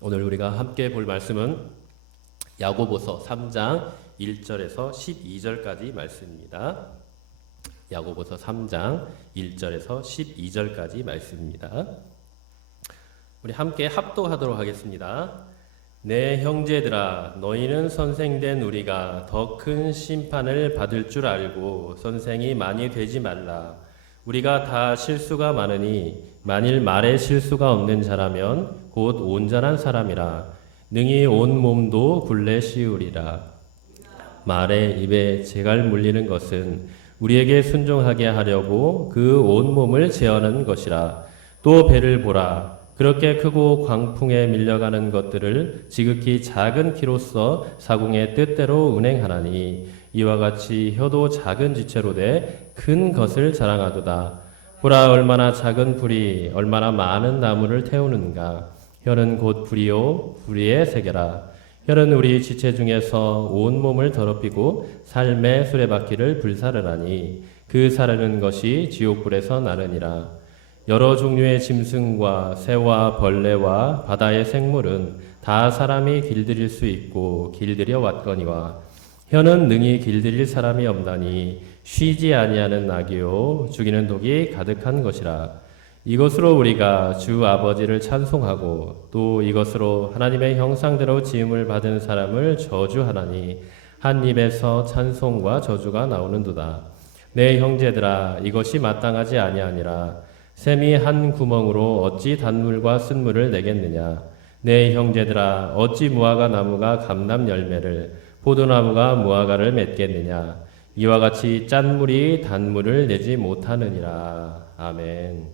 오늘 우리가 함께 볼 말씀은 야고보서 3장 1절에서 12절까지 말씀입니다. 야고보서 3장 1절에서 12절까지 말씀입니다. 우리 함께 합독하도록 하겠습니다. 내 형제들아, 너희는 선생된 우리가 더 큰 심판을 받을 줄 알고 선생이 많이 되지 말라. 우리가 다 실수가 많으니 만일 말에 실수가 없는 자라면 곧 온전한 사람이라. 능히 온 몸도 굴레 씌우리라. 말에 입에 재갈 물리는 것은 우리에게 순종하게 하려고 그 온 몸을 제어하는 것이라. 또 배를 보라. 그렇게 크고 광풍에 밀려가는 것들을 지극히 작은 키로써 사공의 뜻대로 운행하나니 이와 같이 혀도 작은 지체로 돼 큰 것을 자랑하도다. 보라, 얼마나 작은 불이 얼마나 많은 나무를 태우는가. 혀는 곧 불이요 불의의 세계라. 혀는 우리 지체 중에서 온 몸을 더럽히고 삶의 수레바퀴를 불사르나니 그 사르는 것이 지옥불에서 나느니라. 여러 종류의 짐승과 새와 벌레와 바다의 생물은 다 사람이 길들일 수 있고 길들여 왔거니와 혀는 능히 길들일 사람이 없나니 쉬지 아니하는 낙이요 죽이는 독이 가득한 것이라. 이것으로 우리가 주 아버지를 찬송하고 또 이것으로 하나님의 형상대로 지음을 받은 사람을 저주하나니 한 입에서 찬송과 저주가 나오는도다. 내 형제들아, 이것이 마땅하지 아니하니라. 샘이 한 구멍으로 어찌 단물과 쓴물을 내겠느냐. 내 형제들아, 어찌 무화과 나무가 감람 열매를 포도나무가 무화과를 맺겠느냐. 이와 같이 짠물이 단물을 내지 못하느니라. 아멘.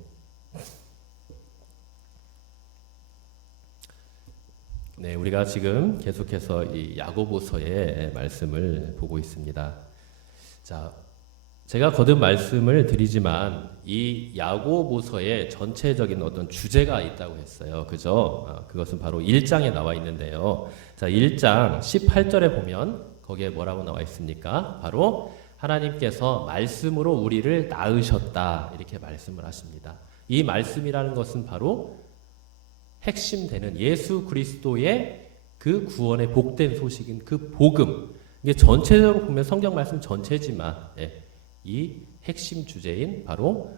네, 우리가 지금 계속해서 이 야고보서의 말씀을 보고 있습니다. 자, 제가 거듭 말씀을 드리지만 이 야고보서의 전체적인 어떤 주제가 있다고 했어요. 그죠? 그것은 바로 1장에 나와 있는데요. 자, 1장 18절에 보면 거기에 뭐라고 나와 있습니까? 바로 하나님께서 말씀으로 우리를 낳으셨다, 이렇게 말씀을 하십니다. 이 말씀이라는 것은 바로 핵심되는 예수 그리스도의 그 구원의 복된 소식인 그 복음. 이게 전체적으로 보면 성경 말씀 전체지만 이 핵심 주제인 바로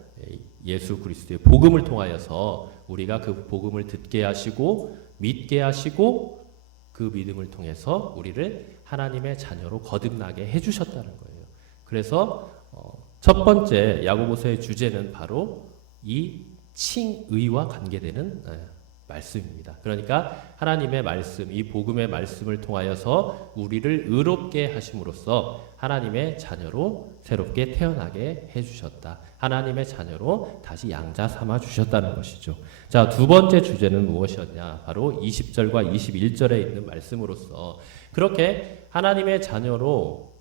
예수 그리스도의 복음을 통하여서 우리가 그 복음을 듣게 하시고 믿게 하시고 그 믿음을 통해서 우리를 하나님의 자녀로 거듭나게 해주셨다는 거예요. 그래서 첫 번째 야고보서의 주제는 바로 이 칭의와 관계되는 말씀입니다. 그러니까 하나님의 말씀, 이 복음의 말씀을 통하여서 우리를 의롭게 하심으로써 하나님의 자녀로 새롭게 태어나게 해주셨다. 하나님의 자녀로 다시 양자 삼아 주셨다는 것이죠. 자, 두 번째 주제는 무엇이었냐? 바로 20절과 21절에 있는 말씀으로서 그렇게 하나님의 자녀로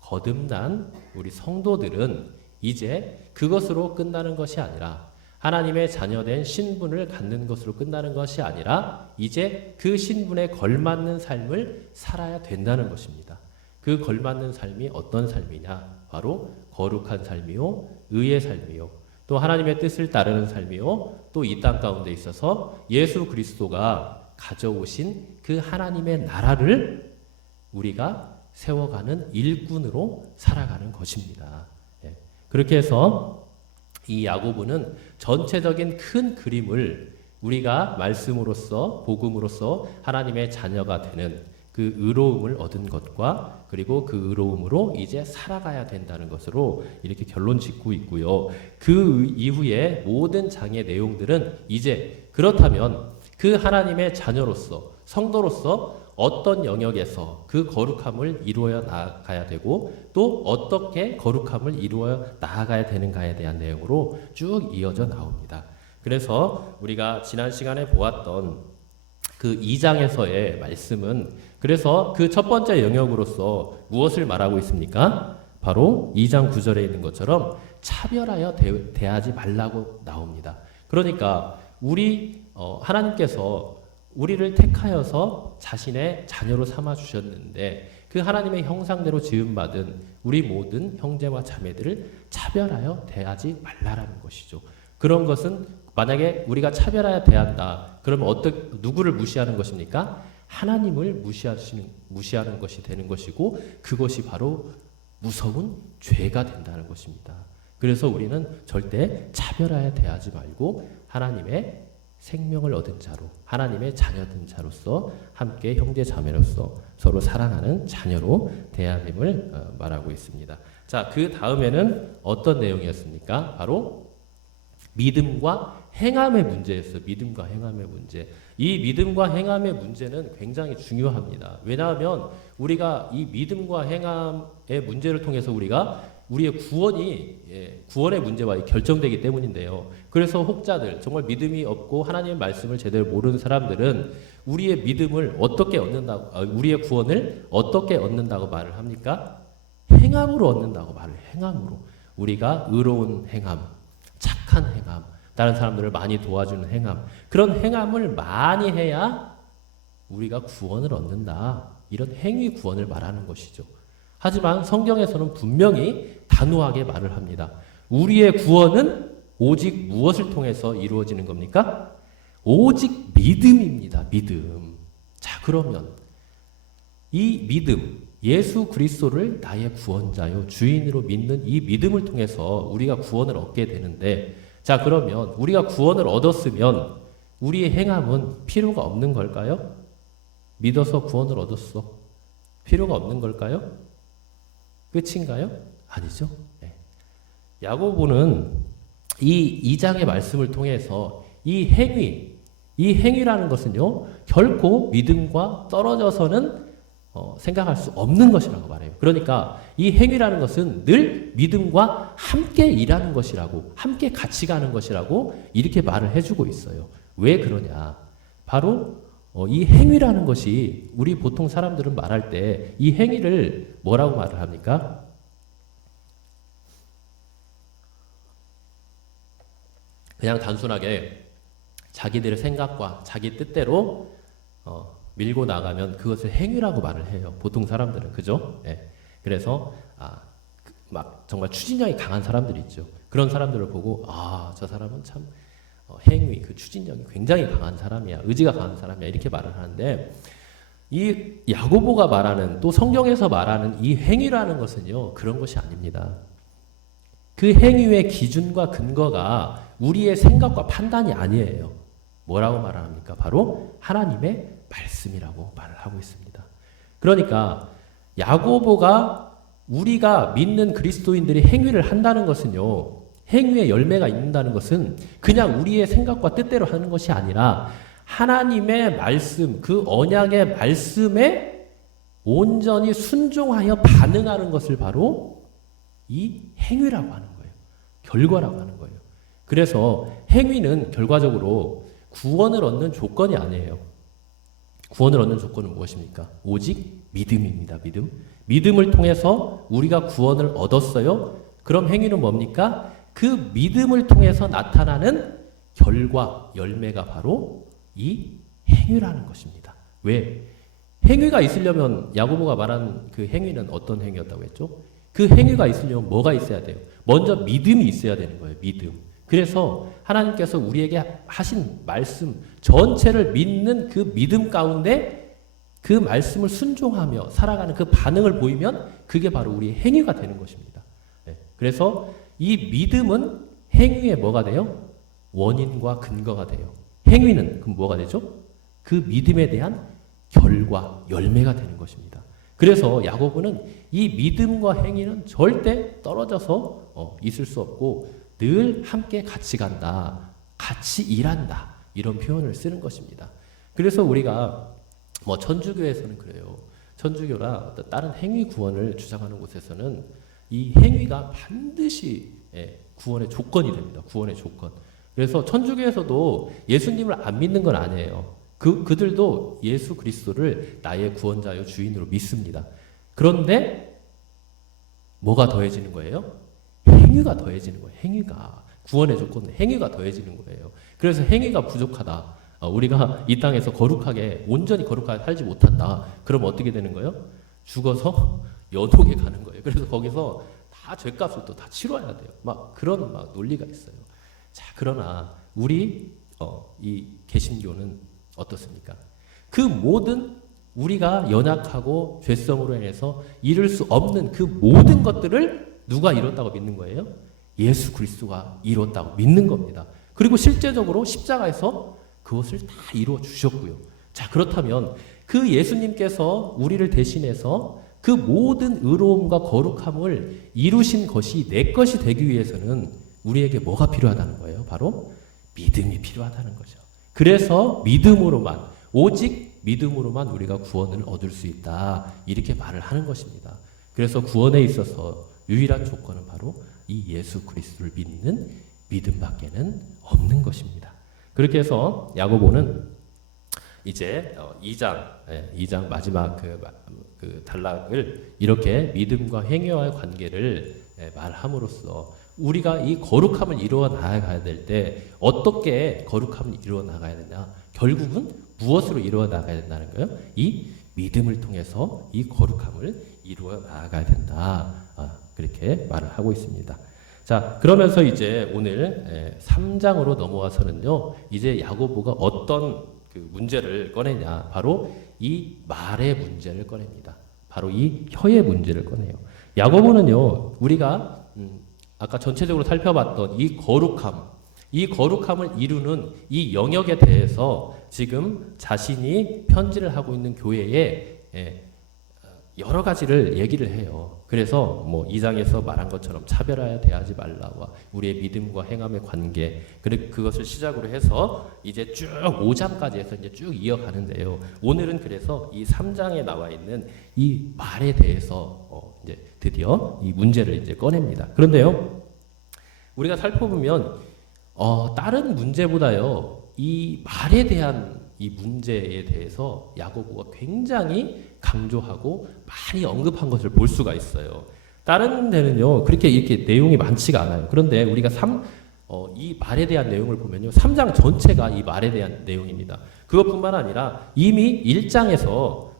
거듭난 우리 성도들은 이제 그것으로 끝나는 것이 아니라 하나님의 자녀된 신분을 갖는 것으로 끝나는 것이 아니라 이제 그 신분에 걸맞는 삶을 살아야 된다는 것입니다. 그 걸맞는 삶이 어떤 삶이냐? 바로 거룩한 삶이요, 의의 삶이요, 또 하나님의 뜻을 따르는 삶이요, 또 이 땅 가운데 있어서 예수 그리스도가 가져오신 그 하나님의 나라를 우리가 세워가는 일꾼으로 살아가는 것입니다. 그렇게 해서 이 야고보는 전체적인 큰 그림을 우리가 말씀으로써 복음으로써 하나님의 자녀가 되는 그 의로움을 얻은 것과 그리고 그 의로움으로 이제 살아가야 된다는 것으로 이렇게 결론 짓고 있고요. 그 이후에 모든 장의 내용들은 이제 그렇다면 그 하나님의 자녀로서 성도로서 어떤 영역에서 그 거룩함을 이루어 나아가야 되고 또 어떻게 거룩함을 이루어 나아가야 되는가에 대한 내용으로 쭉 이어져 나옵니다. 그래서 우리가 지난 시간에 보았던 그 2장에서의 말씀은 그래서 그 첫 번째 영역으로서 무엇을 말하고 있습니까? 바로 2장 9절에 있는 것처럼 차별하여 대하지 말라고 나옵니다. 그러니까 하나님께서 우리를 택하여서 자신의 자녀로 삼아 주셨는데 그 하나님의 형상대로 지음받은 우리 모든 형제와 자매들을 차별하여 대하지 말라라는 것이죠. 그런 것은 만약에 우리가 차별하여 대한다. 그러면 누구를 무시하는 것입니까? 하나님을 무시하는 것이 되는 것이고, 그것이 바로 무서운 죄가 된다는 것입니다. 그래서 우리는 절대 차별하여 대하지 말고 하나님의 생명을 얻은 자로, 하나님의 자녀된 자로서 함께 형제 자매로서 서로 사랑하는 자녀로 대함임을 말하고 있습니다. 자, 그 다음에는 어떤 내용이었습니까? 바로 믿음과 행함의 문제였어요. 믿음과 행함의 문제. 이 믿음과 행함의 문제는 굉장히 중요합니다. 왜냐하면 우리가 이 믿음과 행함의 문제를 통해서 우리의 구원의 문제와 결정되기 때문인데요. 그래서 혹자들, 정말 믿음이 없고 하나님의 말씀을 제대로 모르는 사람들은 우리의 믿음을 어떻게 얻는다고, 우리의 구원을 어떻게 얻는다고 말을 합니까? 행함으로 얻는다고 말을 해요. 행함으로. 우리가 의로운 행함, 착한 행함, 다른 사람들을 많이 도와주는 행함, 그런 행함을 많이 해야 우리가 구원을 얻는다. 이런 행위 구원을 말하는 것이죠. 하지만 성경에서는 분명히 단호하게 말을 합니다. 우리의 구원은 오직 무엇을 통해서 이루어지는 겁니까? 오직 믿음입니다. 믿음. 자, 그러면 이 믿음, 예수 그리스도를 나의 구원자요 주인으로 믿는 이 믿음을 통해서 우리가 구원을 얻게 되는데, 자, 그러면 우리가 구원을 얻었으면 우리의 행함은 필요가 없는 걸까요? 믿어서 구원을 얻었어. 필요가 없는 걸까요? 끝인가요? 아니죠. 네. 야고보는 이 2장의 말씀을 통해서 이 행위라는 것은요, 결코 믿음과 떨어져서는 생각할 수 없는 것이라고 말해요. 그러니까 이 행위라는 것은 늘 믿음과 함께 일하는 것이라고, 함께 같이 가는 것이라고 이렇게 말을 해주고 있어요. 왜 그러냐? 바로 이 행위라는 것이 우리 보통 사람들은 말할 때 이 행위를 뭐라고 말을 합니까? 그냥 단순하게 자기들의 생각과 자기 뜻대로 밀고 나가면 그것을 행위라고 말을 해요. 보통 사람들은. 그죠? 네. 그래서 막 정말 추진력이 강한 사람들이 있죠. 그런 사람들을 보고 저 사람은 참 행위, 그 추진력이 굉장히 강한 사람이야. 의지가 강한 사람이야. 이렇게 말을 하는데, 이 야고보가 말하는, 또 성경에서 말하는 이 행위라는 것은요, 그런 것이 아닙니다. 그 행위의 기준과 근거가 우리의 생각과 판단이 아니에요. 뭐라고 말을 합니까? 바로 하나님의 말씀이라고 말을 하고 있습니다. 그러니까 야고보가 우리가 믿는 그리스도인들이 행위를 한다는 것은요, 행위의 열매가 있는다는 것은 그냥 우리의 생각과 뜻대로 하는 것이 아니라 하나님의 말씀, 그 언약의 말씀에 온전히 순종하여 반응하는 것을 바로 이 행위라고 하는 거예요. 결과라고 하는 거예요. 그래서 행위는 결과적으로 구원을 얻는 조건이 아니에요. 구원을 얻는 조건은 무엇입니까? 오직 믿음입니다. 믿음. 믿음을 통해서 우리가 구원을 얻었어요. 그럼 행위는 뭡니까? 그 믿음을 통해서 나타나는 결과, 열매가 바로 이 행위라는 것입니다. 왜? 행위가 있으려면 야고보가 말한 그 행위는 어떤 행위였다고 했죠? 그 행위가 있으려면 뭐가 있어야 돼요? 먼저 믿음이 있어야 되는 거예요. 믿음. 그래서 하나님께서 우리에게 하신 말씀 전체를 믿는 그 믿음 가운데 그 말씀을 순종하며 살아가는 그 반응을 보이면 그게 바로 우리의 행위가 되는 것입니다. 네. 그래서 이 믿음은 행위의 뭐가 돼요? 원인과 근거가 돼요. 행위는 그럼 뭐가 되죠? 그 믿음에 대한 결과, 열매가 되는 것입니다. 그래서 야고보는 이 믿음과 행위는 절대 떨어져서 있을 수 없고 늘 함께 같이 간다, 같이 일한다, 이런 표현을 쓰는 것입니다. 그래서 우리가 천주교에서는 그래요. 천주교나 다른 행위 구원을 주장하는 곳에서는 이 행위가 반드시 구원의 조건이 됩니다. 구원의 조건. 그래서 천주교에서도 예수님을 안 믿는 건 아니에요. 그들도 예수 그리스도를 나의 구원자요 주인으로 믿습니다. 그런데 뭐가 더해지는 거예요? 행위가 더해지는 거예요. 행위가. 구원의 조건은 행위가 더해지는 거예요. 그래서 행위가 부족하다. 우리가 이 땅에서 온전히 거룩하게 살지 못한다. 그럼 어떻게 되는 거예요? 죽어서 연옥에 가는 거예요. 그래서 거기서 다 죄값을 또 다 치러야 돼요. 막 그런 막 논리가 있어요. 자, 그러나 우리 이 개신교는 어떻습니까? 그 모든 우리가 연약하고 죄성으로 인해서 이룰 수 없는 그 모든 것들을 누가 이뤘다고 믿는 거예요? 예수 그리스도가 이뤘다고 믿는 겁니다. 그리고 실제적으로 십자가에서 그것을 다 이루어 주셨고요. 자, 그렇다면 그 예수님께서 우리를 대신해서 그 모든 의로움과 거룩함을 이루신 것이 내 것이 되기 위해서는 우리에게 뭐가 필요하다는 거예요? 바로 믿음이 필요하다는 거죠. 그래서 믿음으로만, 오직 믿음으로만 우리가 구원을 얻을 수 있다. 이렇게 말을 하는 것입니다. 그래서 구원에 있어서 유일한 조건은 바로 이 예수 그리스도를 믿는 믿음밖에는 없는 것입니다. 그렇게 해서 야고보는 이제 2장 마지막 그 단락을 이렇게 믿음과 행위와의 관계를 말함으로써 우리가 이 거룩함을 이루어 나아가야 될 때 어떻게 거룩함을 이루어 나가야 되냐? 결국은 무엇으로 이루어 나가야 된다는 거예요? 이 믿음을 통해서 이 거룩함을 이루어 나아가야 된다. 그렇게 말을 하고 있습니다. 자, 그러면서 이제 오늘 3장으로 넘어와서는요, 이제 야고보가 어떤 그 문제를 꺼내냐, 바로 이 말의 문제를 꺼냅니다. 바로 이 혀의 문제를 꺼내요. 야고보는요, 우리가 아까 전체적으로 살펴봤던 이 거룩함을 이루는 이 영역에 대해서 지금 자신이 편지를 하고 있는 교회에 여러 가지를 얘기를 해요. 그래서 뭐 2장에서 말한 것처럼 차별하여 대하지 말라와 우리의 믿음과 행함의 관계, 그것을 시작으로 해서 이제 쭉 5장까지 해서 이제 쭉 이어가는데요. 오늘은 그래서 이 3장에 나와 있는 이 말에 대해서 이제 드디어 이 문제를 이제 꺼냅니다. 그런데요, 우리가 살펴보면 다른 문제보다요, 이 말에 대한 이 문제에 대해서 야고보가 굉장히 강조하고 많이 언급한 것을 볼 수가 있어요. 다른 데는요, 그렇게 이렇게 내용이 많지가 않아요. 그런데 우리가 이 말에 대한 내용을 보면요, 3장 전체가 이 말에 대한 내용입니다. 그것뿐만 아니라 이미 1장에서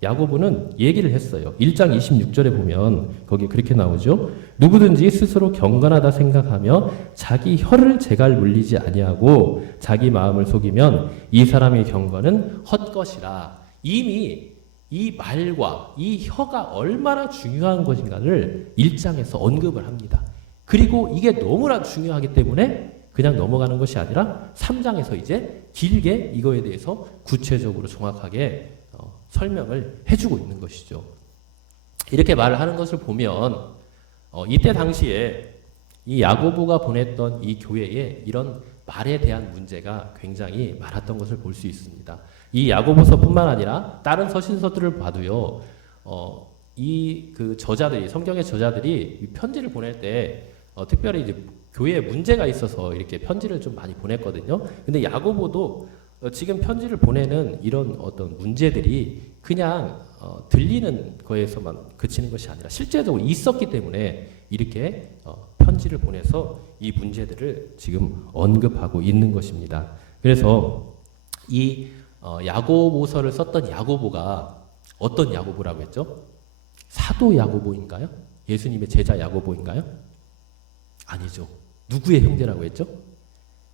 야고보는 얘기를 했어요. 1장 26절에 보면 거기 그렇게 나오죠. 누구든지 스스로 경건하다 생각하며 자기 혀를 제갈 물리지 아니하고 자기 마음을 속이면 이 사람의 경건은 헛것이라. 이미 이 말과 이 혀가 얼마나 중요한 것인가를 1장에서 언급을 합니다. 그리고 이게 너무나 중요하기 때문에 그냥 넘어가는 것이 아니라 3장에서 이제 길게 이거에 대해서 구체적으로 정확하게 설명을 해주고 있는 것이죠. 이렇게 말을 하는 것을 보면 이때 당시에 이 야고보가 보냈던 이 교회에 이런 말에 대한 문제가 굉장히 많았던 것을 볼 수 있습니다. 이 야고보서뿐만 아니라 다른 서신서들을 봐도요, 이 그 저자들이, 성경의 저자들이 편지를 보낼 때 특별히 이제 교회에 문제가 있어서 이렇게 편지를 좀 많이 보냈거든요. 근데 야고보도 지금 편지를 보내는 이런 어떤 문제들이 그냥 들리는 거에서만 그치는 것이 아니라 실제적으로 있었기 때문에 이렇게 편지를 보내서 이 문제들을 지금 언급하고 있는 것입니다. 그래서 이 야고보서를 썼던 야고보가 어떤 야고보라고 했죠? 사도 야고보인가요? 예수님의 제자 야고보인가요? 아니죠. 누구의 형제라고 했죠?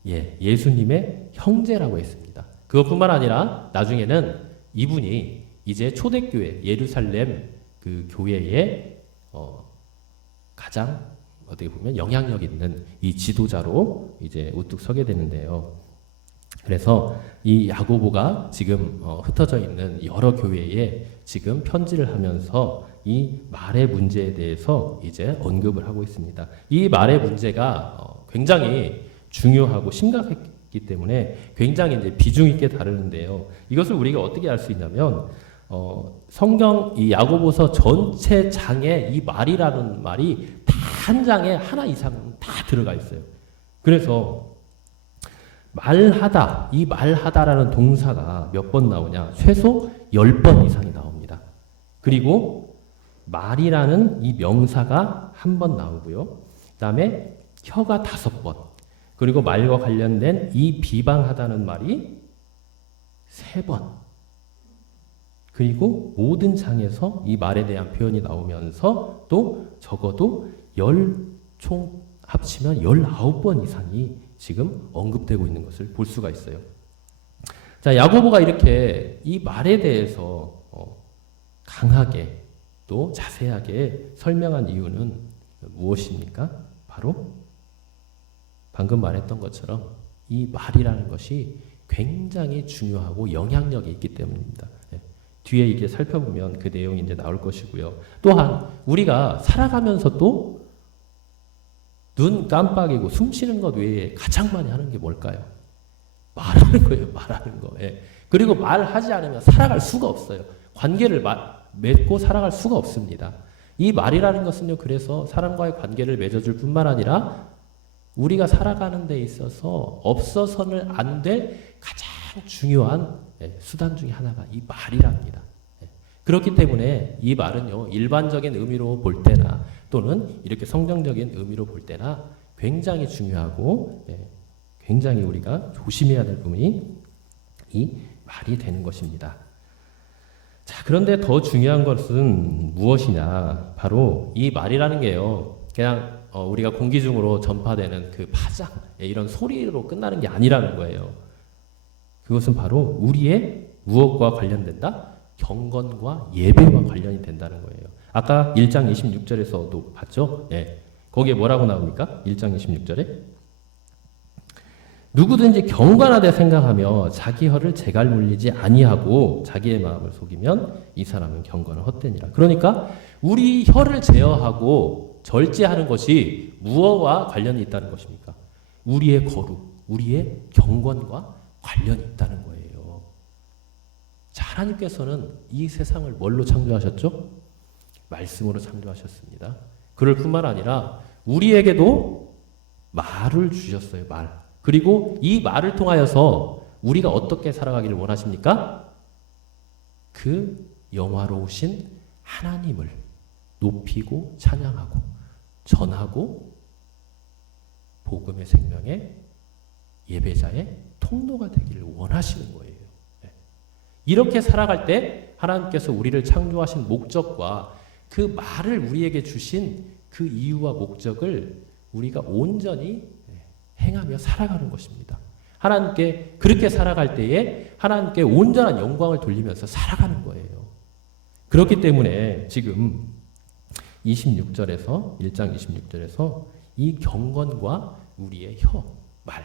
예수님의 형제라고 했습니다. 그것뿐만 아니라 나중에는 이분이 이제 초대교회 예루살렘 그 교회의 가장 어떻게 보면 영향력 있는 이 지도자로 이제 우뚝 서게 되는데요. 그래서 이 야고보가 지금 흩어져 있는 여러 교회에 지금 편지를 하면서 이 말의 문제에 대해서 이제 언급을 하고 있습니다. 이 말의 문제가 굉장히 중요하고 심각했기 때문에 굉장히 이제 비중 있게 다루는데요. 이것을 우리가 어떻게 알 수 있냐면 성경 이 야고보서 전체 장에 이 말이라는 말이 다 한 장에 하나 이상 다 들어가 있어요. 그래서 말하다, 이 말하다라는 동사가 몇 번 나오냐? 최소 10번 이상이 나옵니다. 그리고 말이라는 이 명사가 한 번 나오고요. 그 다음에 혀가 5번. 그리고 말과 관련된 이 비방하다는 말이 3번. 그리고 모든 장에서 이 말에 대한 표현이 나오면서 또 적어도 총 합치면 19번 이상이 지금 언급되고 있는 것을 볼 수가 있어요. 자, 야고보가 이렇게 이 말에 대해서 강하게 또 자세하게 설명한 이유는 무엇입니까? 바로 방금 말했던 것처럼 이 말이라는 것이 굉장히 중요하고 영향력이 있기 때문입니다. 뒤에 이게 살펴보면 그 내용이 이제 나올 것이고요. 또한 우리가 살아가면서 또 눈 깜빡이고 숨 쉬는 것 외에 가장 많이 하는 게 뭘까요? 말하는 거예요. 말하는 거. 그리고 말하지 않으면 살아갈 수가 없어요. 관계를 맺고 살아갈 수가 없습니다. 이 말이라는 것은요, 그래서 사람과의 관계를 맺어줄 뿐만 아니라 우리가 살아가는 데 있어서 없어서는 안 될 가장 중요한 수단 중에 하나가 이 말이랍니다. 그렇기 때문에 이 말은요, 일반적인 의미로 볼 때나 또는 이렇게 성경적인 의미로 볼 때나 굉장히 중요하고 굉장히 우리가 조심해야 될 부분이 이 말이 되는 것입니다. 자, 그런데 더 중요한 것은 무엇이냐? 바로 이 말이라는 게요, 그냥 우리가 공기 중으로 전파되는 그 파장, 이런 소리로 끝나는 게 아니라는 거예요. 그것은 바로 우리의 무엇과 관련된다? 경건과 예배와 관련이 된다는 거예요. 아까 1장 26절에서도 봤죠? 거기에 뭐라고 나옵니까? 1장 26절에 누구든지 경건하되 생각하며 자기 혀를 재갈 물리지 아니하고 자기의 마음을 속이면 이 사람은 경건을 헛되니라. 그러니까 우리 혀를 제어하고 절제하는 것이 무엇과 관련이 있다는 것입니까? 우리의 거룩, 우리의 경건과 관련이 있다는 거예요. 자, 하나님께서는 이 세상을 뭘로 창조하셨죠? 말씀으로 창조하셨습니다. 그럴 뿐만 아니라 우리에게도 말을 주셨어요. 말. 그리고 이 말을 통하여서 우리가 어떻게 살아가기를 원하십니까? 그 영화로우신 하나님을 높이고 찬양하고 전하고 복음의 생명의 예배자의 통로가 되기를 원하시는 거예요. 이렇게 살아갈 때 하나님께서 우리를 창조하신 목적과 그 말을 우리에게 주신 그 이유와 목적을 우리가 온전히 행하며 살아가는 것입니다. 하나님께 그렇게 살아갈 때에 하나님께 온전한 영광을 돌리면서 살아가는 거예요. 그렇기 때문에 지금 26절에서 1장 26절에서 이 경건과 우리의 혀, 말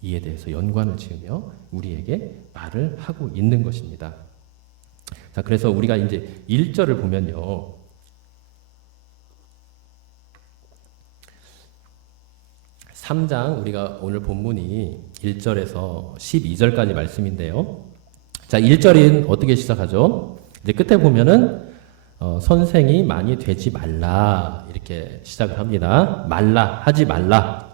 이에 대해서 연관을 지으며 우리에게 말을 하고 있는 것입니다. 자, 그래서 우리가 이제 1절을 보면요. 3장 우리가 오늘 본문이 1절에서 12절까지 말씀인데요. 자, 1절은 어떻게 시작하죠? 이제 끝에 보면은 선생이 많이 되지 말라 이렇게 시작을 합니다. 말라, 하지 말라.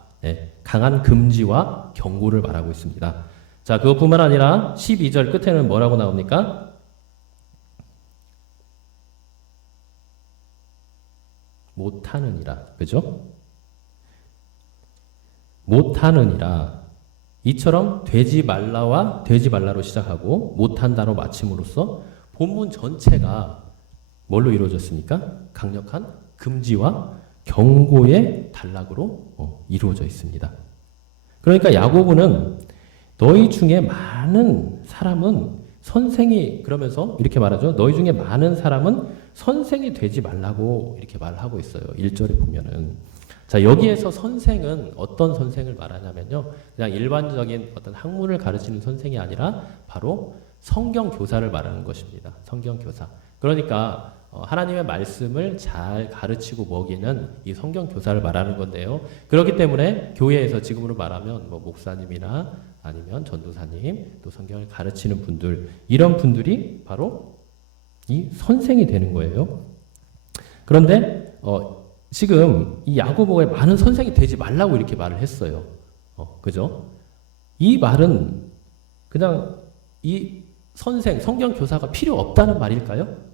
강한 금지와 경고를 말하고 있습니다. 자, 그것뿐만 아니라 12절 끝에는 뭐라고 나옵니까? 못하느니라. 그죠? 못하느니라. 이처럼 되지 말라와 되지 말라로 시작하고 못한다로 마침으로써 본문 전체가 뭘로 이루어졌습니까? 강력한 금지와 경고의 단락으로 이루어져 있습니다. 그러니까 야고보는 너희 중에 많은 사람은 선생이 그러면서 이렇게 말하죠. 너희 중에 많은 사람은 선생이 되지 말라고 이렇게 말을 하고 있어요. 1절에 보면은. 자, 여기에서 선생은 어떤 선생을 말하냐면요. 그냥 일반적인 어떤 학문을 가르치는 선생이 아니라 바로 성경 교사를 말하는 것입니다. 성경 교사. 그러니까 하나님의 말씀을 잘 가르치고 먹이는 이 성경 교사를 말하는 건데요. 그렇기 때문에 교회에서 지금으로 말하면 뭐 목사님이나 아니면 전도사님, 또 성경을 가르치는 분들, 이런 분들이 바로 이 선생이 되는 거예요. 그런데 지금 이 야고보가 많은 선생이 되지 말라고 이렇게 말을 했어요. 그죠? 이 말은 그냥 이 선생, 성경 교사가 필요 없다는 말일까요?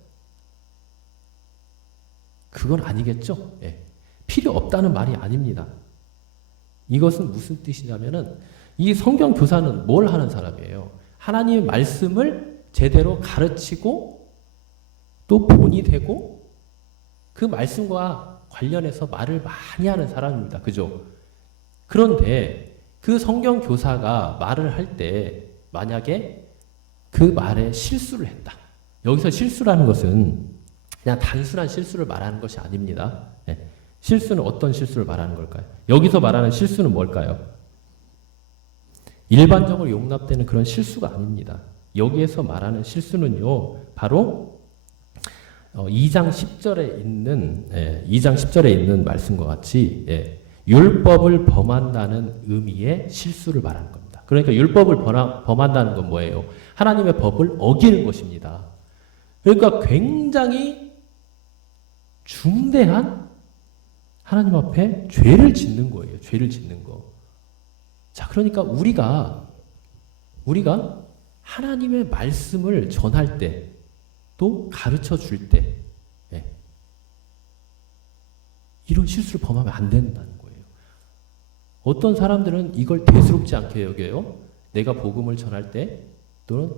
그건 아니겠죠. 필요 없다는 말이 아닙니다. 이것은 무슨 뜻이냐면은 이 성경 교사는 뭘 하는 사람이에요? 하나님의 말씀을 제대로 가르치고 또 본이 되고 그 말씀과 관련해서 말을 많이 하는 사람입니다. 그죠? 그런데 그 성경 교사가 말을 할 때 만약에 그 말에 실수를 했다. 여기서 실수라는 것은 그냥 단순한 실수를 말하는 것이 아닙니다. 네. 실수는 어떤 실수를 말하는 걸까요? 여기서 말하는 실수는 뭘까요? 일반적으로 용납되는 그런 실수가 아닙니다. 여기에서 말하는 실수는요, 바로 2장 10절에 있는 2장 10절에 있는 말씀과 같이 율법을 범한다는 의미의 실수를 말하는 겁니다. 그러니까 율법을 범한다는 건 뭐예요? 하나님의 법을 어기는 것입니다. 그러니까 굉장히 중대한 하나님 앞에 죄를 짓는 거예요. 죄를 짓는 거. 자, 그러니까 우리가 하나님의 말씀을 전할 때, 또 가르쳐 줄 때, 이런 실수를 범하면 안 된다는 거예요. 어떤 사람들은 이걸 대수롭지 않게 여겨요. 내가 복음을 전할 때, 또는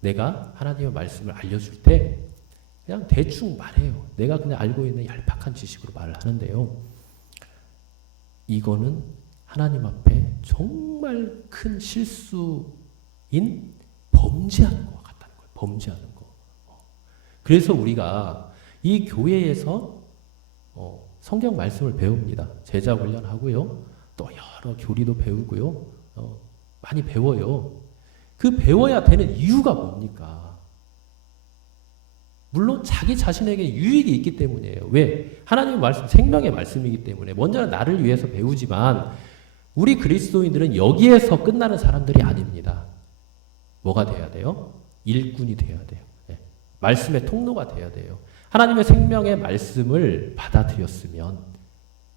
내가 하나님의 말씀을 알려줄 때, 그냥 대충 말해요. 내가 그냥 알고 있는 얄팍한 지식으로 말을 하는데요. 이거는 하나님 앞에 정말 큰 실수인 범죄하는 것 같다는 거예요. 범죄하는 거. 그래서 우리가 이 교회에서 성경 말씀을 배웁니다. 제자 훈련하고요. 또 여러 교리도 배우고요. 많이 배워요. 그 배워야 되는 이유가 뭡니까? 물론 자기 자신에게 유익이 있기 때문이에요. 왜? 하나님의 말씀, 생명의 말씀이기 때문에. 먼저 나를 위해서 배우지만 우리 그리스도인들은 여기에서 끝나는 사람들이 아닙니다. 뭐가 돼야 돼요? 일꾼이 돼야 돼요. 말씀의 통로가 돼야 돼요. 하나님의 생명의 말씀을 받아들였으면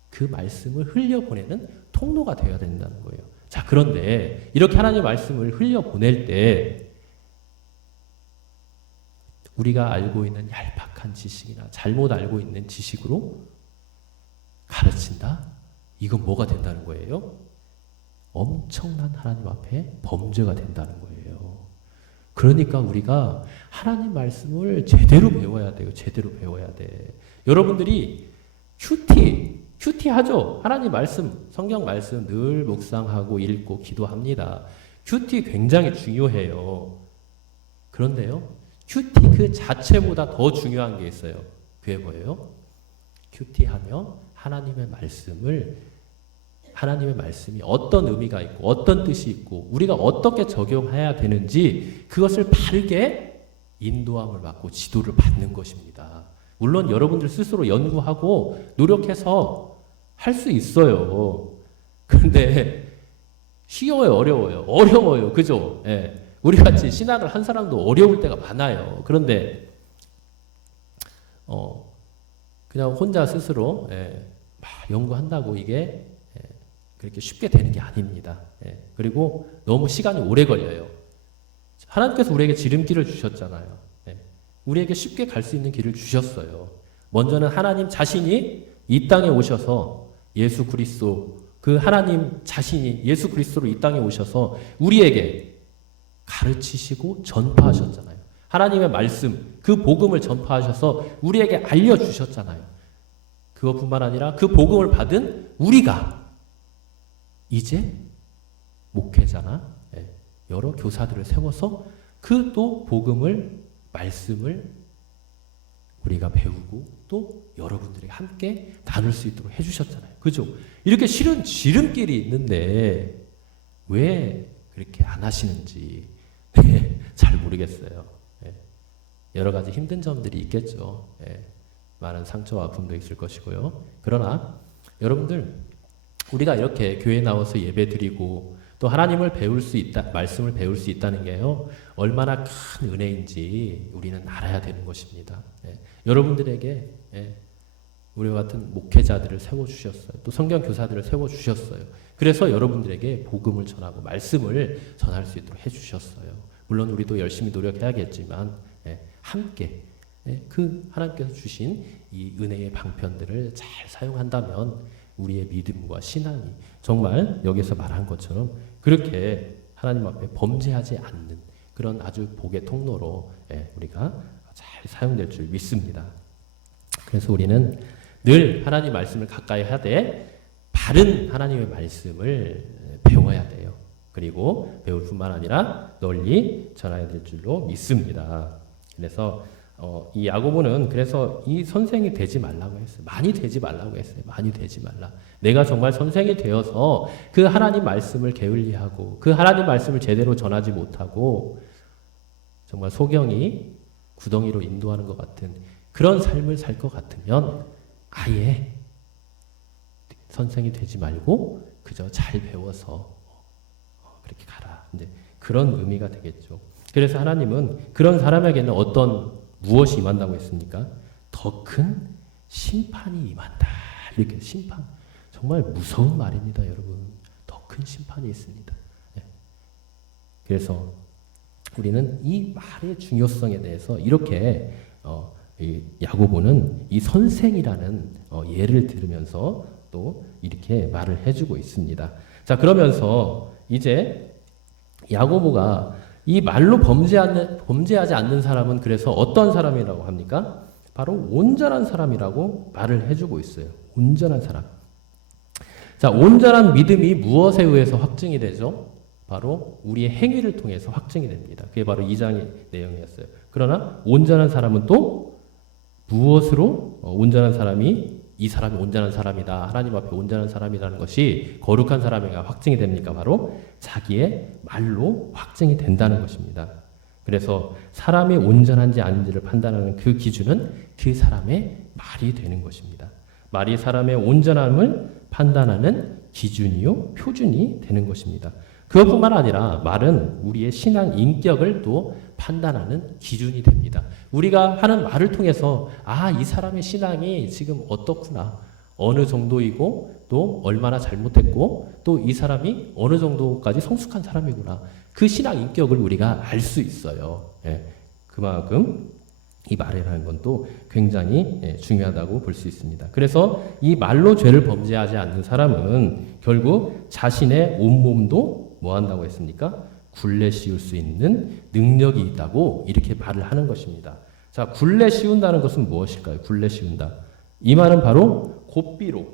그 말씀을 흘려보내는 통로가 되어야 된다는 거예요. 자, 그런데 이렇게 하나님의 말씀을 흘려보낼 때 우리가 알고 있는 얄팍한 지식이나 잘못 알고 있는 지식으로 가르친다? 이건 뭐가 된다는 거예요? 엄청난 하나님 앞에 범죄가 된다는 거예요. 그러니까 우리가 하나님 말씀을 제대로 배워야 돼요. 제대로 배워야 돼. 여러분들이 큐티 하죠? 하나님 말씀, 성경 말씀 늘 묵상하고 읽고 기도합니다. 큐티 굉장히 중요해요. 그런데요, 큐티 그 자체보다 더 중요한 게 있어요. 그게 뭐예요? 큐티하며 하나님의 말씀이 어떤 의미가 있고 어떤 뜻이 있고 우리가 어떻게 적용해야 되는지 그것을 바르게 인도함을 받고 지도를 받는 것입니다. 물론 여러분들 스스로 연구하고 노력해서 할 수 있어요. 그런데 쉬워요, 어려워요? 어려워요. 그죠? 예. 우리 같이 신학을 한 사람도 어려울 때가 많아요. 그런데 그냥 혼자 스스로 막 연구한다고 이게 그렇게 쉽게 되는 게 아닙니다. 그리고 너무 시간이 오래 걸려요. 하나님께서 우리에게 지름길을 주셨잖아요. 우리에게 쉽게 갈 수 있는 길을 주셨어요. 먼저는 하나님 자신이 이 땅에 오셔서 예수 그리스도, 그 하나님 자신이 예수 그리스도로 이 땅에 오셔서 우리에게 가르치시고 전파하셨잖아요. 하나님의 말씀, 그 복음을 전파하셔서 우리에게 알려주셨잖아요. 그것뿐만 아니라 그 복음을 받은 우리가 이제 목회자나 여러 교사들을 세워서 그 또 복음을, 말씀을 우리가 배우고 또 여러분들이 함께 나눌 수 있도록 해주셨잖아요. 그죠? 이렇게 실은 지름길이 있는데 왜 그렇게 안 하시는지 잘 모르겠어요. 여러 가지 힘든 점들이 있겠죠. 많은 상처와 아픔도 있을 것이고요. 그러나 여러분들, 우리가 이렇게 교회에 나와서 예배 드리고 또 하나님을 배울 수 있다, 말씀을 배울 수 있다는 게요, 얼마나 큰 은혜인지 우리는 알아야 되는 것입니다. 여러분들에게 우리와 같은 목회자들을 세워주셨어요. 또 성경 교사들을 세워주셨어요. 그래서 여러분들에게 복음을 전하고 말씀을 전할 수 있도록 해주셨어요. 물론 우리도 열심히 노력해야겠지만 함께 그 하나님께서 주신 이 은혜의 방편들을 잘 사용한다면 우리의 믿음과 신앙이 정말 여기서 말한 것처럼 그렇게 하나님 앞에 범죄하지 않는 그런 아주 복의 통로로 우리가 잘 사용될 줄 믿습니다. 그래서 우리는 늘 하나님 말씀을 가까이 하되 바른 하나님의 말씀을 배워야 돼요. 그리고 배울 뿐만 아니라 널리 전해야 될 줄로 믿습니다. 그래서 이 야고보는 그래서 이 선생이 되지 말라고 했어요. 많이 되지 말라고 했어요. 많이 되지 말라. 내가 정말 선생이 되어서 그 하나님 말씀을 게을리하고 그 하나님 말씀을 제대로 전하지 못하고 정말 소경이 구덩이로 인도하는 것 같은 그런 삶을 살 것 같으면 아예 선생이 되지 말고 그저 잘 배워서 그렇게 가라. 이제 그런 의미가 되겠죠. 그래서 하나님은 그런 사람에게는 무엇이 임한다고 했습니까? 더 큰 심판이 임한다. 이렇게 심판. 정말 무서운 말입니다, 여러분. 더 큰 심판이 있습니다. 네. 그래서 우리는 이 말의 중요성에 대해서 이렇게 이 야고보는 이 선생이라는 예를 들으면서 또 이렇게 말을 해주고 있습니다. 자, 그러면서 이제 야고보가 이 말로 범죄하지 않는 사람은 그래서 어떤 사람이라고 합니까? 바로 온전한 사람이라고 말을 해주고 있어요. 온전한 사람. 자, 온전한 믿음이 무엇에 의해서 확증이 되죠? 바로 우리의 행위를 통해서 확증이 됩니다. 그게 바로 2장의 내용이었어요. 그러나 온전한 사람은 또 무엇으로 온전한 사람이 이 사람이 온전한 사람이다. 하나님 앞에 온전한 사람이라는 것이 거룩한 사람에게 확증이 됩니까? 바로 자기의 말로 확증이 된다는 것입니다. 그래서 사람이 온전한지 아닌지를 판단하는 그 기준은 그 사람의 말이 되는 것입니다. 말이 사람의 온전함을 판단하는 기준이요, 표준이 되는 것입니다. 그것뿐만 아니라 말은 우리의 신앙 인격을 또 판단하는 기준이 됩니다. 우리가 하는 말을 통해서 이 사람의 신앙이 지금 어떻구나, 어느 정도이고 또 얼마나 잘못했고 또 이 사람이 어느 정도까지 성숙한 사람이구나, 그 신앙 인격을 우리가 알 수 있어요. 그만큼 이 말이라는 건 또 굉장히 중요하다고 볼 수 있습니다. 그래서 이 말로 죄를 범죄하지 않는 사람은 결국 자신의 온몸도 뭐 한다고 했습니까? 굴레 씌울 수 있는 능력이 있다고 이렇게 말을 하는 것입니다. 자, 굴레 씌운다는 것은 무엇일까요? 굴레 씌운다. 이 말은 바로 곧비로,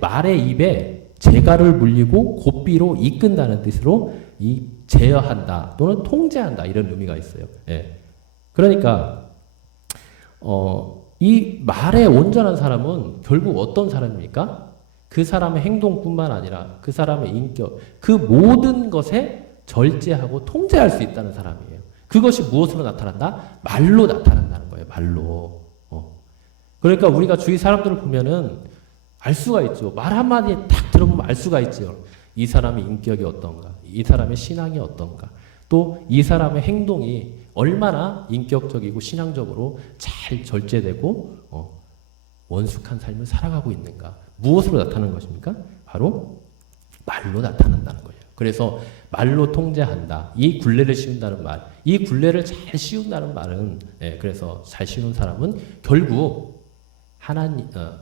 말의 입에 재갈을 물리고 곧비로 이끈다는 뜻으로 이 제어한다 또는 통제한다 이런 의미가 있어요. 그러니까 이 말에 온전한 사람은 결국 어떤 사람입니까? 그 사람의 행동뿐만 아니라 그 사람의 인격, 그 모든 것에 절제하고 통제할 수 있다는 사람이에요. 그것이 무엇으로 나타난다? 말로 나타난다는 거예요. 말로. 그러니까 우리가 주위 사람들을 보면은 알 수가 있죠. 말 한마디에 딱 들어보면 알 수가 있죠. 이 사람의 인격이 어떤가, 이 사람의 신앙이 어떤가, 또 이 사람의 행동이 얼마나 인격적이고 신앙적으로 잘 절제되고 원숙한 삶을 살아가고 있는가. 무엇으로 나타나는 것입니까? 바로 말로 나타난다는 거예요. 그래서 말로 통제한다. 이 굴레를 씌운다는 말, 이 굴레를 잘 씌운다는 말은, 그래서 잘 씌우는 사람은 결국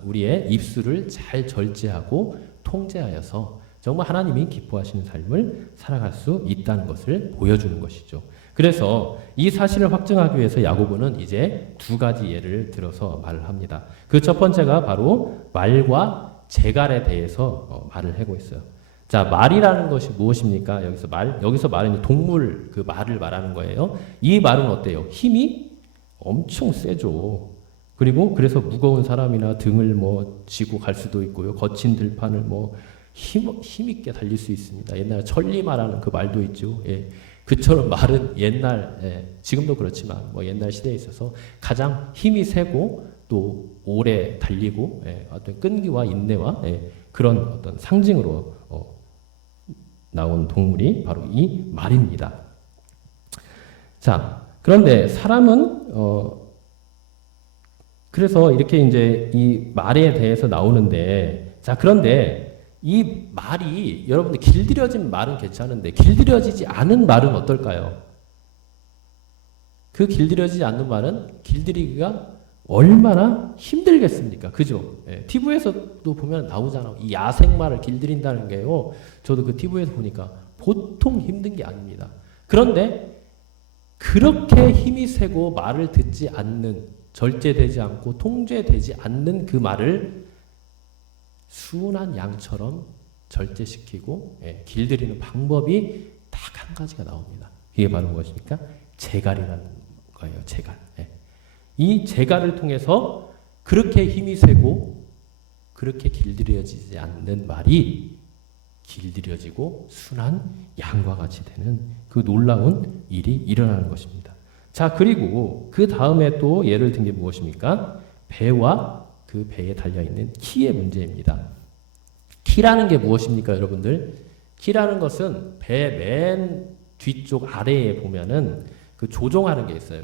우리의 입술을 잘 절제하고 통제하여서 정말 하나님이 기뻐하시는 삶을 살아갈 수 있다는 것을 보여주는 것이죠. 그래서 이 사실을 확증하기 위해서 야고보는 이제 두 가지 예를 들어서 말을 합니다. 그 첫 번째가 바로 말과 재갈에 대해서 말을 하고 있어요. 자, 말이라는 것이 무엇입니까? 여기서 말은 동물 그 말을 말하는 거예요. 이 말은 어때요? 힘이 엄청 세죠. 그리고 그래서 무거운 사람이나 등을 쥐고 갈 수도 있고요. 거친 들판을 힘있게 달릴 수 있습니다. 옛날에 천리마라는 그 말도 있죠. 그처럼 말은 지금도 그렇지만 옛날 시대에 있어서 가장 힘이 세고 또 오래 달리고 어떤 끈기와 인내와 그런 어떤 상징으로 나온 동물이 바로 이 말입니다. 자, 그런데 사람은 그래서 이렇게 이제 이 말에 대해서 나오는데, 자, 그런데 이 말이 여러분들 길들여진 말은 괜찮은데 길들여지지 않은 말은 어떨까요? 그 길들여지지 않는 말은 길들이기가 얼마나 힘들겠습니까? 그죠? TV에서도 보면 나오잖아요. 이 야생말을 길들인다는 게요. 저도 그 TV에서 보니까 보통 힘든 게 아닙니다. 그런데 그렇게 힘이 세고 말을 듣지 않는, 절제되지 않고 통제되지 않는 그 말을 순한 양처럼 절제시키고 길들이는 방법이 딱 한 가지가 나옵니다. 이게 바로 무엇입니까? 재갈이라는 거예요. 재갈. 이 재갈을 통해서 그렇게 힘이 세고 그렇게 길들여지지 않는 말이 길들여지고 순한 양과 같이 되는 그 놀라운 일이 일어나는 것입니다. 자, 그리고 그 다음에 또 예를 든 게 무엇입니까? 배와 그 배에 달려있는 키의 문제입니다. 키라는 게 무엇입니까, 여러분들? 키라는 것은 배 맨 뒤쪽 아래에 보면은 그 조종하는 게 있어요.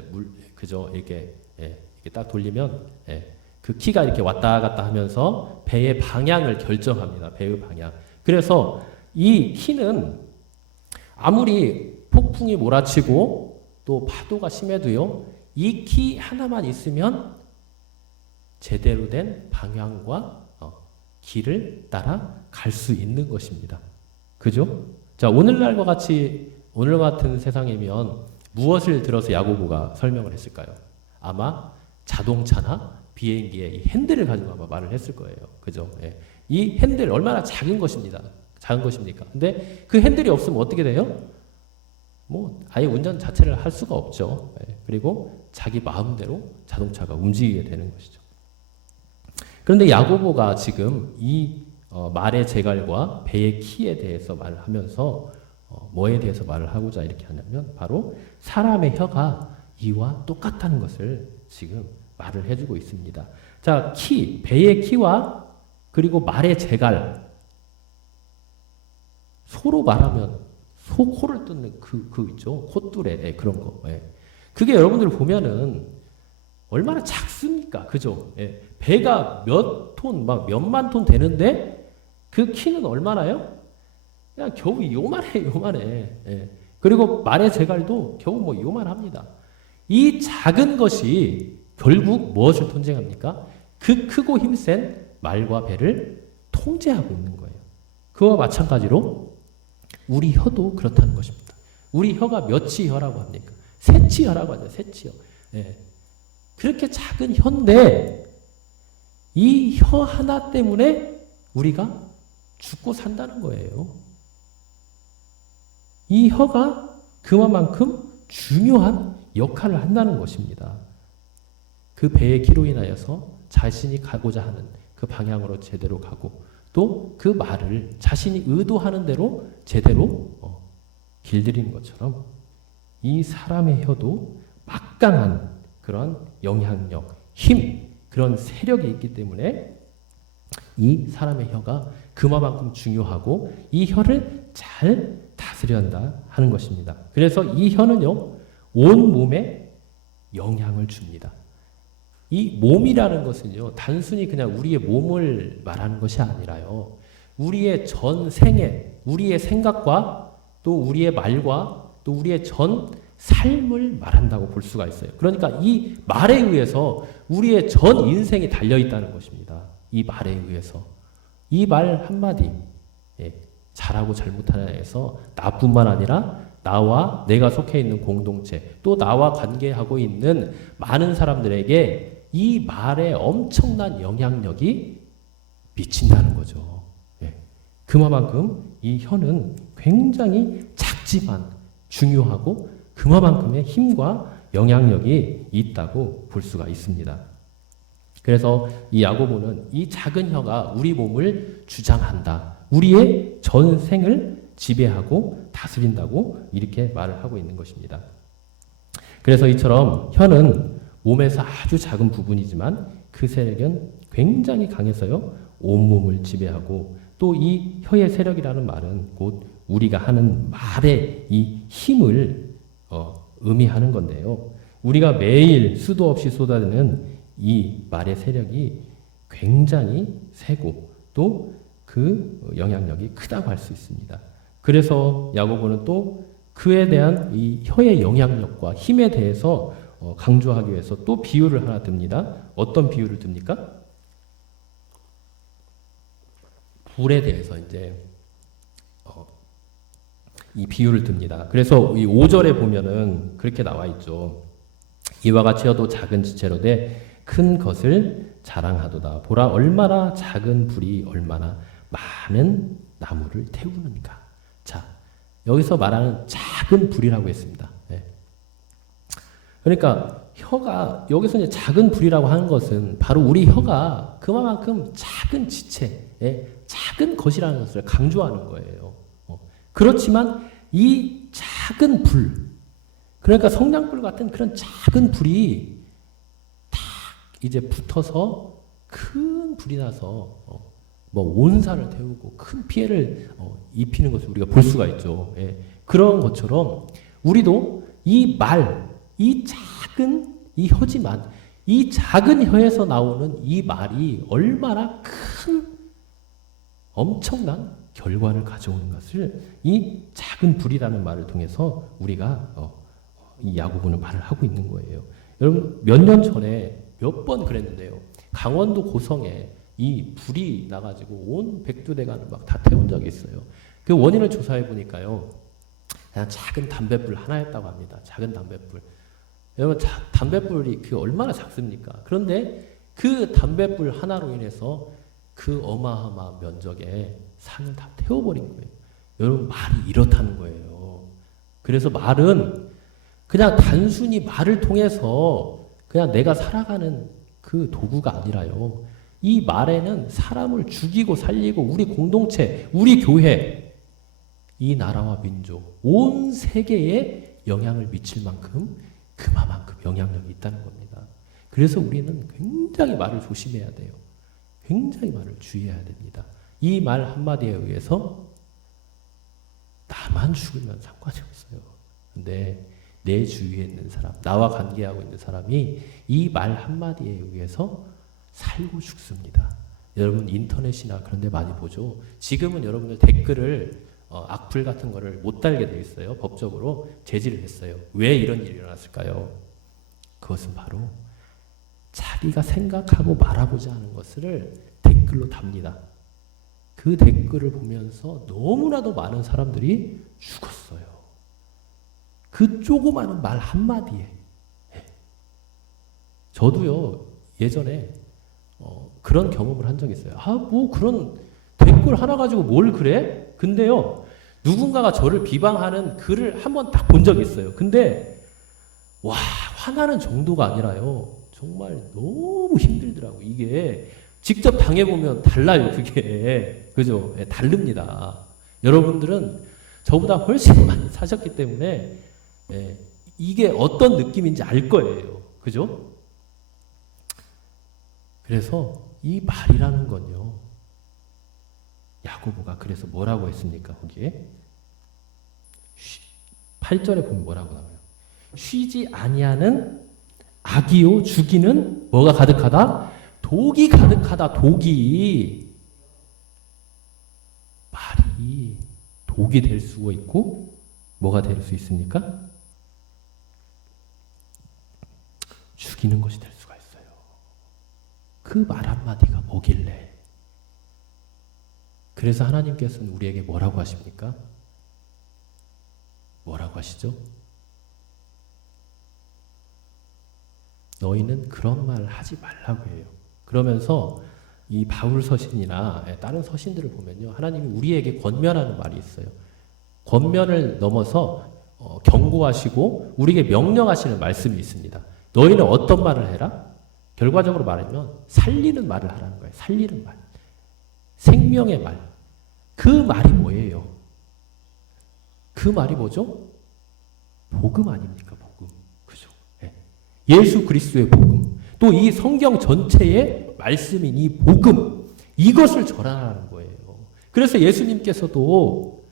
그죠? 이렇게 딱 돌리면 그 키가 이렇게 왔다 갔다 하면서 배의 방향을 결정합니다. 배의 방향. 그래서 이 키는 아무리 폭풍이 몰아치고 또 파도가 심해도요, 이 키 하나만 있으면 제대로 된 방향과 길을 따라 갈 수 있는 것입니다. 그죠? 자, 오늘날과 같이, 오늘 같은 세상이면 무엇을 들어서 야고보가 설명을 했을까요? 아마 자동차나 비행기의 이 핸들을 가지고 아마 말을 했을 거예요. 그죠? 이 핸들 얼마나 작은 것입니다. 작은 것입니까? 근데 그 핸들이 없으면 어떻게 돼요? 뭐 아예 운전 자체를 할 수가 없죠. 그리고 자기 마음대로 자동차가 움직이게 되는 것이죠. 그런데 야고보가 지금 이 말의 재갈과 배의 키에 대해서 말을 하면서 뭐에 대해서 말을 하고자 이렇게 하냐면 바로 사람의 혀가 이와 똑같다는 것을 지금 말을 해주고 있습니다. 자, 키, 배의 키와 그리고 말의 재갈, 소로 말하면 코를 뜯는 그 있죠. 콧뚜레 그런 거. 그게 여러분들 보면은 얼마나 작습니까? 그죠? 배가 몇 톤, 막 몇만 톤 되는데 그 키는 얼마나요? 그냥 겨우 요만해. 그리고 말의 재갈도 겨우 뭐 요만합니다. 이 작은 것이 결국 무엇을 통제합니까? 그 크고 힘센 말과 배를 통제하고 있는 거예요. 그와 마찬가지로 우리 혀도 그렇다는 것입니다. 우리 혀가 몇치 혀라고 합니까? 세치 혀라고 하죠. 세치 혀. 그렇게 작은 혀인데 이 혀 하나 때문에 우리가 죽고 산다는 거예요. 이 혀가 그만큼 중요한 역할을 한다는 것입니다. 그 배의 키로 인하여서 자신이 가고자 하는 그 방향으로 제대로 가고 또 그 말을 자신이 의도하는 대로 제대로 길들이는 것처럼 이 사람의 혀도 막강한 그런 영향력, 힘, 그런 세력이 있기 때문에 이 사람의 혀가 그만큼 중요하고 이 혀를 잘 다스려야 한다 하는 것입니다. 그래서 이 혀는요, 온 몸에 영향을 줍니다. 이 몸이라는 것은요, 단순히 그냥 우리의 몸을 말하는 것이 아니라요, 우리의 전 생애, 우리의 생각과 또 우리의 말과 또 우리의 전 삶을 말한다고 볼 수가 있어요. 그러니까 이 말에 의해서 우리의 전 인생이 달려있다는 것입니다. 이 말에 의해서. 이 말 한마디, 잘하고 잘못하냐에서 나뿐만 아니라 나와 내가 속해 있는 공동체, 또 나와 관계하고 있는 많은 사람들에게 이 말에 엄청난 영향력이 미친다는 거죠. 그만큼 이 혀는 굉장히 작지만 중요하고 그만큼의 힘과 영향력이 있다고 볼 수가 있습니다. 그래서 이 야고보는 이 작은 혀가 우리 몸을 주장한다. 우리의 전생을 지배하고 다스린다고 이렇게 말을 하고 있는 것입니다. 그래서 이처럼 혀는 몸에서 아주 작은 부분이지만 그 세력은 굉장히 강해서요, 온몸을 지배하고 또 이 혀의 세력이라는 말은 곧 우리가 하는 말의 이 힘을 의미하는 건데요. 우리가 매일 수도 없이 쏟아내는 이 말의 세력이 굉장히 세고 또 그 영향력이 크다고 할 수 있습니다. 그래서 야고보는 또 그에 대한 이 혀의 영향력과 힘에 대해서 강조하기 위해서 또 비유를 하나 듭니다. 어떤 비유를 듭니까? 불에 대해서 이제 이 비유를 듭니다. 그래서 이 5절에 보면은 그렇게 나와 있죠. 이와 같이 혀도 작은 지체로 돼 큰 것을 자랑하도다. 보라 얼마나 작은 불이 얼마나 많은 나무를 태우는가. 자, 여기서 말하는 작은 불이라고 했습니다. 네. 그러니까 혀가 여기서 이제 작은 불이라고 하는 것은 바로 우리 혀가 그만큼 작은 지체, 작은 것이라는 것을 강조하는 거예요. 그렇지만 이 작은 불, 그러니까 성냥불 같은 그런 작은 불이 딱 이제 붙어서 큰 불이 나서 뭐 온산을 태우고 큰 피해를 입히는 것을 우리가 볼 수가 있죠. 그런 것처럼 우리도 이 말, 이 작은 이 혀지만 이 작은 혀에서 나오는 이 말이 얼마나 큰 엄청난 결과를 가져오는 것을 이 작은 불이라는 말을 통해서 우리가 이 야고보는 말을 하고 있는 거예요. 여러분 몇 년 전에 몇 번 그랬는데요. 강원도 고성에 이 불이 나가지고 온 백두대간을 막 다 태운 적이 있어요. 그 원인을 조사해 보니까요. 그냥 작은 담뱃불 하나였다고 합니다. 작은 담뱃불. 여러분 담뱃불이 그 얼마나 작습니까? 그런데 그 담뱃불 하나로 인해서 그 어마어마한 면적에 산을 다 태워버린 거예요. 여러분 말이 이렇다는 거예요. 그래서 말은 그냥 단순히 말을 통해서 그냥 내가 살아가는 그 도구가 아니라요. 이 말에는 사람을 죽이고 살리고 우리 공동체, 우리 교회, 이 나라와 민족, 온 세계에 영향을 미칠 만큼 그만큼 영향력이 있다는 겁니다. 그래서 우리는 굉장히 말을 조심해야 돼요. 굉장히 말을 주의해야 됩니다. 이 말 한마디에 의해서 나만 죽으면 상관이 없어요. 근데 내 주위에 있는 사람, 나와 관계하고 있는 사람이 이 말 한마디에 의해서 살고 죽습니다. 여러분 인터넷이나 그런 데 많이 보죠. 지금은 여러분들 댓글을 악플 같은 거를 못 달게 돼 있어요. 법적으로 제지를 했어요. 왜 이런 일이 일어났을까요? 그것은 바로 자기가 생각하고 말하고자 하는 것을 댓글로 답니다. 그 댓글을 보면서 너무나도 많은 사람들이 죽었어요. 그 조그마한 말 한마디에. 저도요, 예전에 그런 경험을 한 적이 있어요. 뭐 그런 댓글 하나 가지고 뭘 그래? 근데요, 누군가가 저를 비방하는 글을 한번 딱 본 적이 있어요. 근데, 와, 화나는 정도가 아니라요. 정말 너무 힘들더라고. 이게 직접 당해보면 달라요, 그게. 그죠? 다릅니다. 여러분들은 저보다 훨씬 많이 사셨기 때문에 이게 어떤 느낌인지 알 거예요. 그죠? 그래서 이 말이라는 건요. 야고보가 그래서 뭐라고 했습니까? 거기에 8절에 보면 뭐라고 나와요? 쉬지 아니하는 악이요 죽이는 뭐가 가득하다? 독이 가득하다. 독이. 말이 독이 될 수가 있고 뭐가 될 수 있습니까? 죽이는 것이 될 수가 있어요. 그 말 한마디가 뭐길래? 그래서 하나님께서는 우리에게 뭐라고 하십니까? 뭐라고 하시죠? 너희는 그런 말 하지 말라고 해요. 그러면서 이 바울 서신이나 다른 서신들을 보면요. 하나님이 우리에게 권면하는 말이 있어요. 권면을 넘어서 경고하시고 우리에게 명령하시는 말씀이 있습니다. 너희는 어떤 말을 해라? 결과적으로 말하면 살리는 말을 하라는 거예요. 살리는 말. 생명의 말. 그 말이 뭐예요? 그 말이 뭐죠? 복음 아닙니까? 복음. 그죠? 예수 그리스도의 복음. 또 이 성경 전체의 말씀인 이 복음. 이것을 전하라는 거예요. 그래서 예수님께서도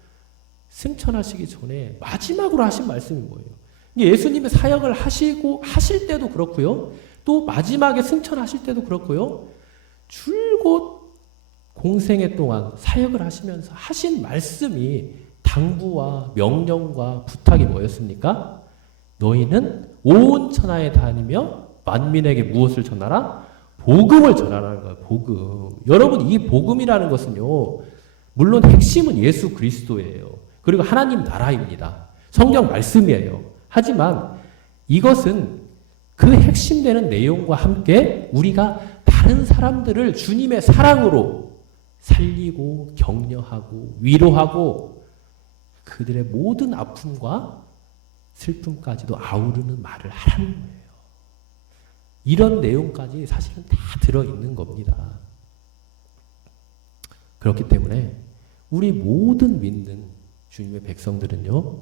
승천하시기 전에 마지막으로 하신 말씀이 뭐예요? 예수님의 사역을 하실 때도 그렇고요. 또 마지막에 승천하실 때도 그렇고요. 줄곧 공생애 동안 사역을 하시면서 하신 말씀이 당부와 명령과 부탁이 뭐였습니까? 너희는 온 천하에 다니며 만민에게 무엇을 전하라? 복음을 전하라는 거예요. 복음. 여러분 이 복음이라는 것은요. 물론 핵심은 예수 그리스도예요. 그리고 하나님 나라입니다. 성경 말씀이에요. 하지만 이것은 그 핵심되는 내용과 함께 우리가 다른 사람들을 주님의 사랑으로 살리고 격려하고 위로하고 그들의 모든 아픔과 슬픔까지도 아우르는 말을 하라는 거예요. 이런 내용까지 사실은 다 들어있는 겁니다. 그렇기 때문에 우리 모든 믿는 주님의 백성들은요,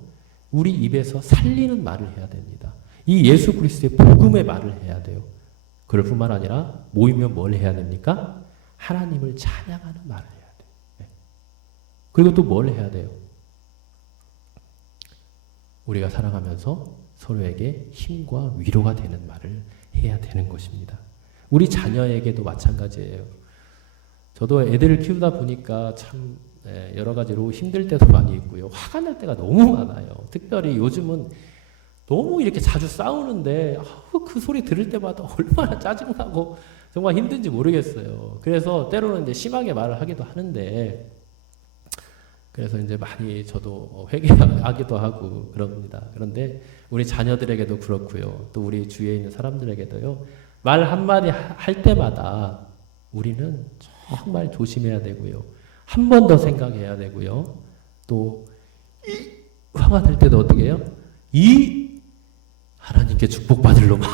우리 입에서 살리는 말을 해야 됩니다. 이 예수 그리스도의 복음의 말을 해야 돼요. 그럴 뿐만 아니라 모이면 뭘 해야 됩니까? 하나님을 찬양하는 말을 해야 돼요. 그리고 또 뭘 해야 돼요? 우리가 살아가면서 서로에게 힘과 위로가 되는 말을 해야 되는 것입니다. 우리 자녀에게도 마찬가지예요. 저도 애들을 키우다 보니까 참 여러 가지로 힘들 때도 많이 있고요. 화가 날 때가 너무 많아요. 특별히 요즘은 너무 이렇게 자주 싸우는데 그 소리 들을 때마다 얼마나 짜증나고 정말 힘든지 모르겠어요. 그래서 때로는 이제 심하게 말을 하기도 하는데, 그래서 이제 많이 저도 회개하기도 하고 그럽니다. 그런데 우리 자녀들에게도 그렇고요. 또 우리 주위에 있는 사람들에게도요. 말 한마디 할 때마다 우리는 정말 조심해야 되고요. 한 번 더 생각해야 되고요. 또 화가 날 때도 어떻게 해요? 이 하나님께 축복받을 놈아.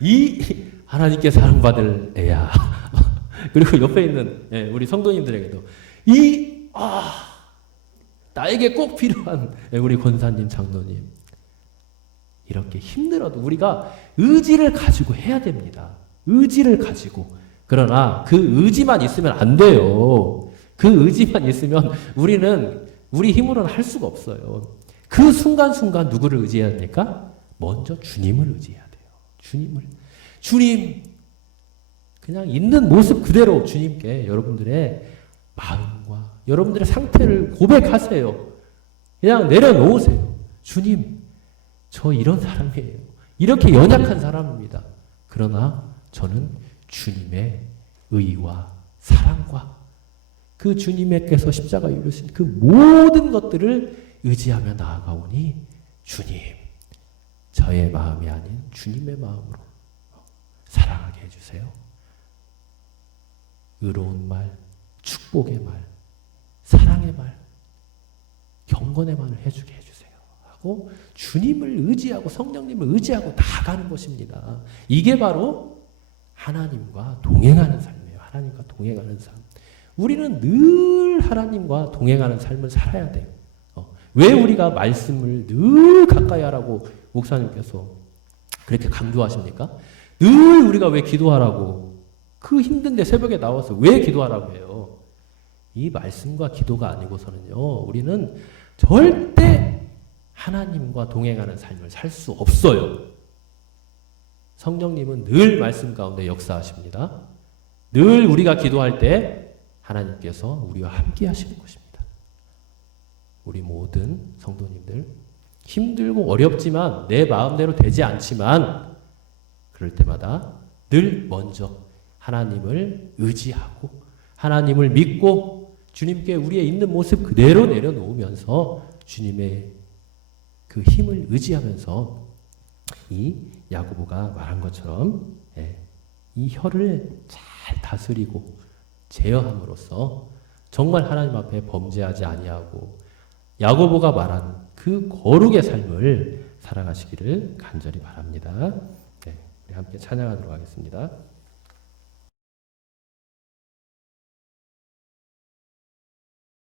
이 하나님께 사랑받을 애야. 그리고 옆에 있는 우리 성도님들에게도 나에게 꼭 필요한 우리 권사님, 장로님. 이렇게 힘들어도 우리가 의지를 가지고 해야 됩니다. 의지를 가지고. 그러나 그 의지만 있으면 안 돼요. 그 의지만 있으면 우리는 우리 힘으로는 할 수가 없어요. 그 순간순간 누구를 의지해야 됩니까? 먼저 주님을 의지해야 돼요. 주님을. 주님, 그냥 있는 모습 그대로 주님께 여러분들의 마음과 여러분들의 상태를 고백하세요. 그냥 내려놓으세요. 주님, 저 이런 사람이에요. 이렇게 연약한 사람입니다. 그러나 저는 주님의 의와 사랑과 그 주님께서 십자가에 이루신 그 모든 것들을 의지하며 나아가오니 주님, 저의 마음이 아닌 주님의 마음으로 사랑하게 해주세요. 의로운 말, 축복의 말, 사랑의 말, 경건의 말을 해주게 해주세요. 하고 주님을 의지하고 성령님을 의지하고 나아가는 것입니다. 이게 바로 하나님과 동행하는 삶이에요. 하나님과 동행하는 삶. 우리는 늘 하나님과 동행하는 삶을 살아야 돼요. 왜 우리가 말씀을 늘 가까이 하라고 목사님께서 그렇게 강조하십니까? 늘 우리가 왜 기도하라고, 그 힘든데 새벽에 나와서 왜 기도하라고 해요? 이 말씀과 기도가 아니고서는요, 우리는 절대 하나님과 동행하는 삶을 살 수 없어요. 성령님은 늘 말씀 가운데 역사하십니다. 늘 우리가 기도할 때 하나님께서 우리와 함께 하시는 것입니다. 우리 모든 성도님들, 힘들고 어렵지만 내 마음대로 되지 않지만 그럴 때마다 늘 먼저 하나님을 의지하고 하나님을 믿고 주님께 우리의 있는 모습 그대로 내려놓으면서 주님의 그 힘을 의지하면서 이 야고보가 말한 것처럼 이 혀를 잘 다스리고 제어함으로써 정말 하나님 앞에 범죄하지 아니하고 야고보가 말한 그 거룩의 삶을 살아가시기를 간절히 바랍니다. 우리 함께 찬양하도록 하겠습니다.